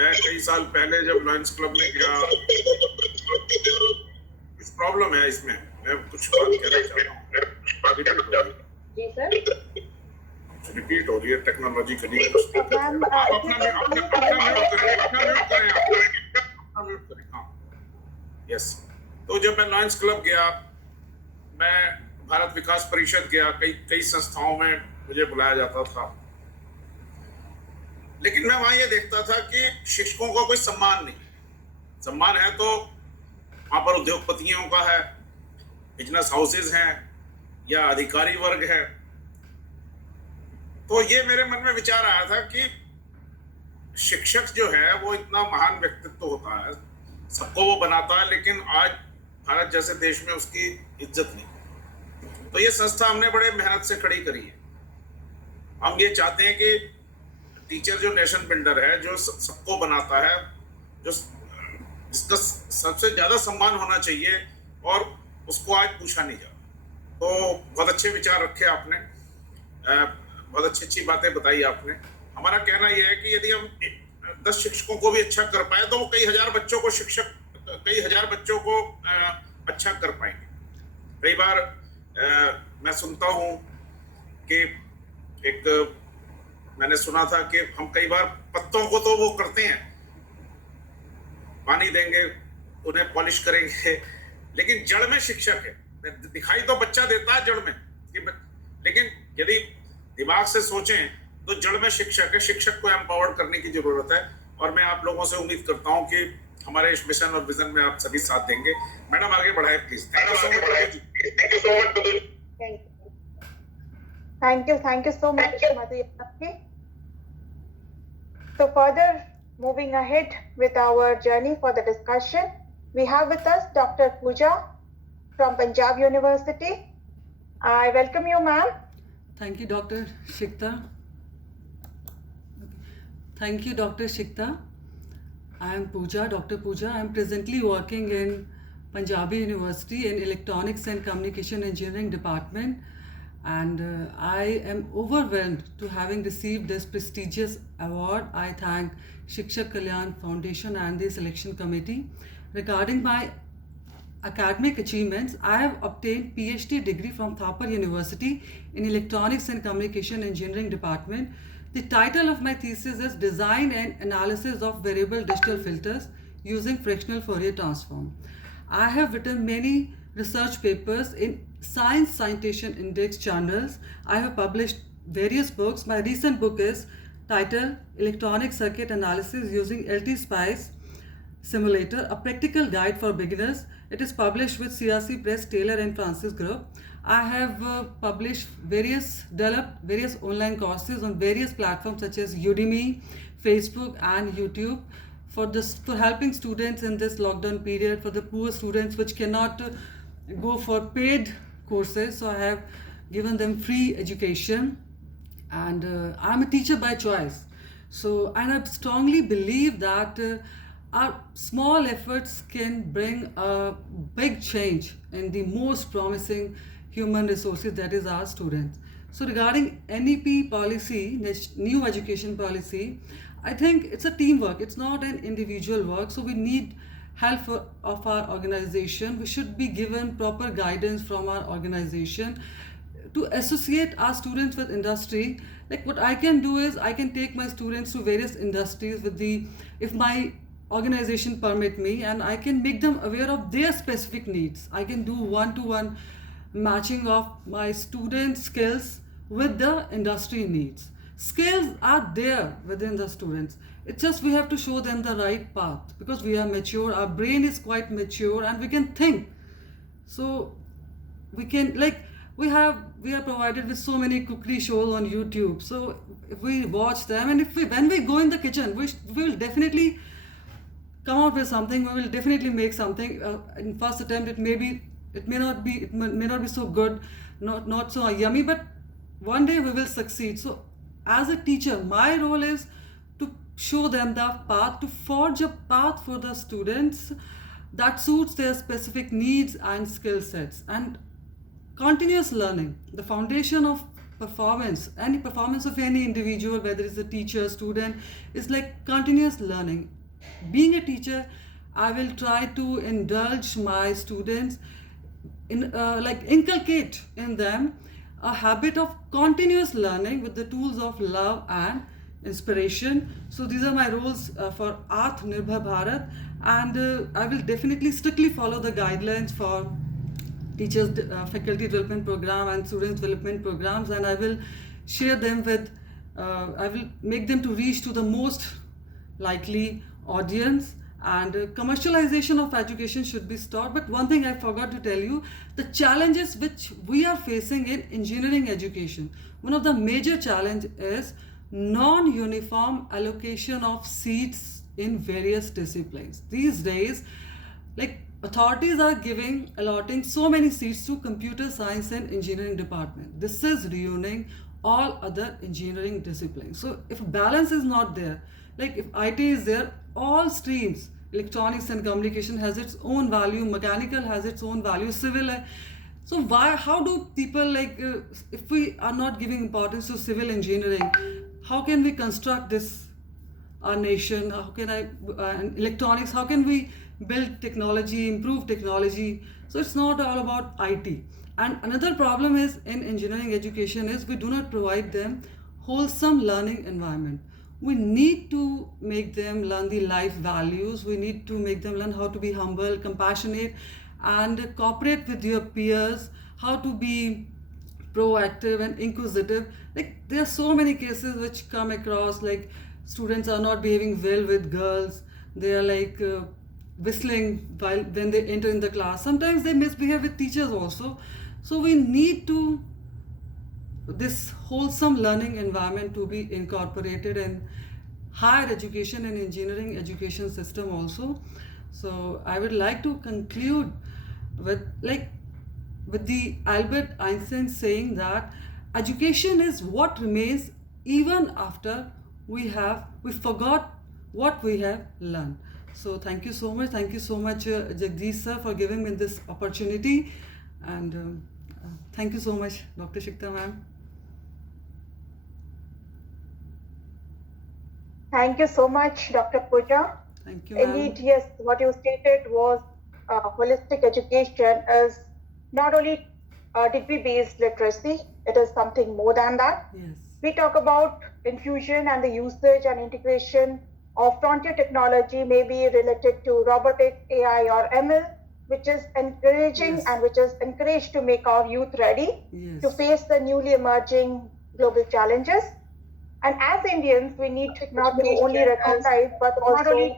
मैं कई साल पहले जब लॉयंस क्लब में गया, कुछ प्रॉब्लम है इसमें, मैं कुछ बात कहना चाहता हूँ। जी सर, रिपीट हो रही है टेक्नोलॉजी के लिए कुछ दिक्कत है। आप अपना म्यूट करें। हाँ, यस। तो जब मैं लॉयंस क्लब गया, मैं भारत विकास परिषद गया, कई संस्थाओं में मुझे बुलाया जाता था, लेकिन मैं वहां ये देखता था कि शिक्षकों का कोई सम्मान नहीं। सम्मान है तो वहां पर उद्योगपतियों का है, बिजनेस हाउसेज हैं या अधिकारी वर्ग है। तो ये मेरे मन में विचार आया था कि शिक्षक जो है वो इतना महान व्यक्तित्व होता है, सबको वो बनाता है, लेकिन आज भारत जैसे देश में उसकी इज्जत नहीं। तो ये संस्था हमने बड़े मेहनत से खड़ी करी है। हम ये चाहते हैं कि टीचर जो नेशन बिल्डर है, जो सबको बनाता है, जो जिसका सबसे ज्यादा सम्मान होना चाहिए, और उसको आज पूछा नहीं जा। तो बहुत अच्छे विचार रखे आपने, बहुत अच्छी अच्छी बातें बताई आपने। हमारा कहना यह है कि यदि हम 10 शिक्षकों को भी अच्छा कर पाए तो वो कई हजार बच्चों को अच्छा कर पाएंगे। कई बार मैं सुनता हूँ कि मैंने सुना था कि हम कई बार पत्तों को तो वो करते हैं, पानी देंगे, उन्हें पॉलिश करेंगे, लेकिन जड़ में शिक्षक है। दिखाई तो बच्चा देता है जड़ में, लेकिन यदि दिमाग से सोचें तो जड़ में शिक्षक है। शिक्षक को एम्पावर्ड करने की जरूरत है, और मैं आप लोगों से उम्मीद करता हूं कि हमारे इस मिशन और विजन में आप सभी साथ देंगे। मैडम आगे बढ़ाए please. Thank you so much. Thank you so much, Madhu. So further moving ahead with our journey for the discussion, we have with us Dr. Pooja from Punjab University. I welcome you, ma'am. Thank you, Dr. Shikta. Thank you, Dr. Shikta. I am Pooja, Dr. Pooja. I am presently working in Punjabi University in Electronics and Communication Engineering Department, and I am overwhelmed to having received this prestigious award. I thank Shikshak Kalyan Foundation and the selection committee. Regarding my academic achievements, I have obtained PhD degree from Thapar University in Electronics and Communication Engineering Department. The title of my thesis is Design and Analysis of Variable Digital Filters using Fractional Fourier Transform. I have written many research papers in Science Citation Index journals. I have published various books. My recent book is titled Electronic Circuit Analysis Using LT-Spice Simulator, a Practical Guide for Beginners. It is published with CRC Press, Taylor and Francis Group. I have developed various online courses on various platforms such as Udemy, Facebook and YouTube for helping students in this lockdown period, for the poor students which cannot go for paid courses. So I have given them free education, and I'm a teacher by choice. So, and I strongly believe that our small efforts can bring a big change in the most promising human resources, that is our students. So regarding NEP policy, new education policy, I think it's a teamwork. It's not an individual work. So we need help of our organization. We should be given proper guidance from our organization to associate our students with industry. Like what I can do is I can take my students to various industries if my organization permit me, and I can make them aware of their specific needs. I can do one-to-one matching of my students' skills with the industry needs. Skills are there within the students. It's just we have to show them the right path, because we are mature, our brain is quite mature, and we can think. So we can, like, we are provided with so many cookery shows on YouTube. So if we watch them, and when we go in the kitchen, we will definitely come out with something. We will definitely make something. In first attempt, it may not be so good, not so yummy, but one day we will succeed. So as a teacher, my role is to show them the path, to forge a path for the students that suits their specific needs and skill sets. And continuous learning, the foundation of performance, any performance of any individual, whether it's a teacher, student, is like continuous learning. Being a teacher, I will try to indulge my students in like inculcate in them a habit of continuous learning with the tools of love and inspiration. So these are my roles for Atmanirbhar Bharat, and I will definitely strictly follow the guidelines for teachers faculty development program and students development programs, and I will share them with I will make them to reach to the most likely audience. And commercialization of education should be stopped. But one thing I forgot to tell you, the challenges which we are facing in engineering education, one of the major challenge is non-uniform allocation of seats in various disciplines. These days, like, authorities are allotting so many seats to computer science and engineering department. This is ruining all other engineering disciplines. So if balance is not there, like if IT is there, all streams, electronics and communication has its own value, mechanical has its own value, civil. So why? How do people if we are not giving importance to civil engineering, how can we construct this our nation? How can electronics? How can we build technology, improve technology? So it's not all about IT. And another problem is in engineering education is we do not provide them wholesome learning environment. We need to make them learn the life values. We need to make them learn how to be humble, compassionate, and cooperate with your peers, how to be proactive and inquisitive. Like there are so many cases which come across, like students are not behaving well with girls. They are whistling while when they enter in the class. Sometimes they misbehave with teachers also. So we need to this wholesome learning environment to be incorporated in higher education and engineering education system also. So I would like to conclude with the Albert Einstein saying that education is what remains even after we forgot what we have learned. So thank you so much, Jagdish sir, for giving me this opportunity, and thank you so much, Dr. Shikta ma'am. Thank you so much, Dr. Pooja. Thank you, ma'am. Indeed, yes, what you stated was holistic education is not only degree-based literacy, it is something more than that. Yes. We talk about infusion and the usage and integration of frontier technology may be related to robotic, AI or ML, which is encouraging Yes. and which is encouraged to make our youth ready Yes. to face the newly emerging global challenges. And as Indians, we need not to only recognize but also go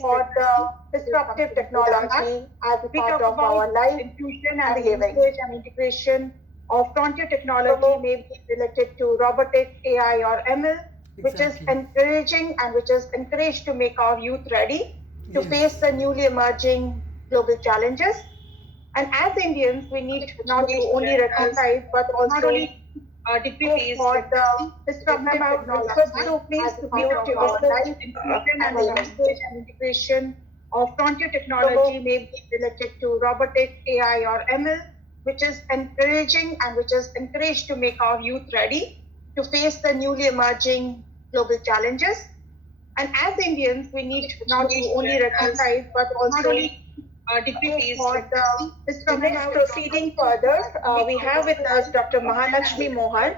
for the disruptive technology as a part of our life. Infusion and the usage and integration of frontier technology may be related to robotic, AI or ML, which is Exactly. encouraging and which is encouraged to make our youth ready to Yes. face the newly emerging global challenges. And as Indians, we need not to only recognize but also go for the disruptive technology. So please to mute yourself. Infusion and the usage and integration of frontier technology may be related to robotic, AI or ML, which is encouraging and which is encouraged to make our youth ready to face the newly emerging global challenges. And as Indians, we need not to only recognize but also go for the disruptive. Proceeding further, we have with us Dr. Mahalakshmi Mohan.